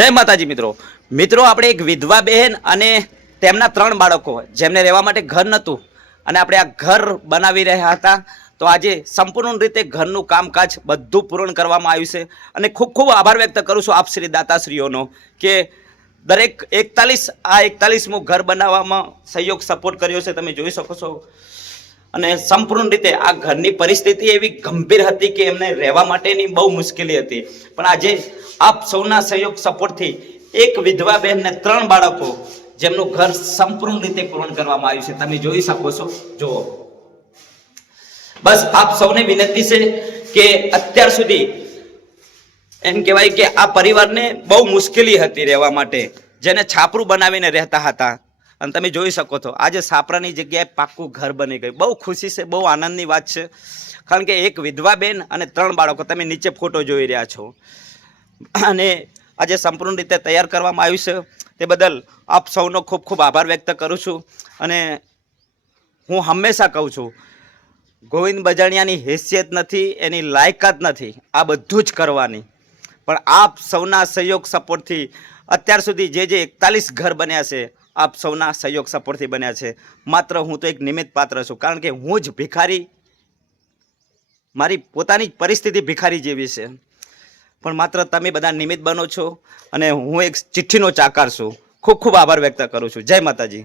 જય માતાજી મિત્રો આપણે એક વિધવા બહેન અને તેમના 3 બાળકો જેમને રહેવા માટે ઘર નહોતું અને આપણે આ ઘર બનાવી રહ્યા હતા. તો આજે સંપૂર્ણ રીતે ઘરનું કામકાજ બધું પૂર્ણ કરવામાં આવ્યું છે અને ખૂબ ખૂબ આભાર વ્યક્ત કરું છું આપ શ્રી દાતાશ્રીઓનો કે દરેક 41મું ઘર બનાવવામાં સહયોગ સપોર્ટ કર્યો છે. તમે જોઈ શકો છો અને સંપૂર્ણ રીતે આ ઘરની પરિસ્થિતિ એવી ગંભીર હતી કે એમને રહેવા માટેની બહુ મુશ્કેલી હતી, પણ આજે આપ સૌના સહયોગ સપોર્ટથી એક વિધવા બહેનને 3 બાળકો જેમનું ઘર સંપૂર્ણ રીતે પૂર્ણ કરવામાં આવ્યું છે. તમે જોઈ શકો છો. જુઓ, બસ આપ સૌને વિનંતી છે કે અત્યાર સુધી એમ કહેવાય કે આ પરિવારને બહુ મુશ્કેલી હતી રહેવા માટે, જેને છાપરું બનાવીને રહેતા હતા અને તમે જોઈ શકો છો આજે છાપરાની જગ્યાએ પાક્કું ઘર બની ગયું. બહુ ખુશી છે, બહુ આનંદની વાત છે, કારણ કે એક વિધવા બેન અને 3 બાળકો તમે નીચે ફોટો જોઈ રહ્યા છો અને આજે સંપૂર્ણ રીતે તૈયાર કરવામાં આવ્યું છે. તે બદલ આપ સૌનો ખૂબ ખૂબ આભાર વ્યક્ત કરું છું અને હું હંમેશા કહું છું ગોવિંદ બજાણિયાની હેસિયત નથી, એની લાયકાત નથી આ બધું જ કરવાની, પણ આપ સૌના સહયોગ સપોર્ટથી અત્યાર સુધી જે 41 ઘર બન્યા છે આપ સૌના સહયોગ સપોર્ટથી બન્યા છે. માત્ર હું તો એક નિમિત્ત પાત્ર છું, કારણ કે હું જ ભિખારી, મારી પોતાની જ પરિસ્થિતિ ભિખારી જેવી છે, પણ માત્ર તમે બધા નિમિત્ત બનો છો અને હું એક ચિઠ્ઠીનો ચાકાર છું. ખૂબ ખૂબ આભાર વ્યક્ત કરું છું. જય માતાજી.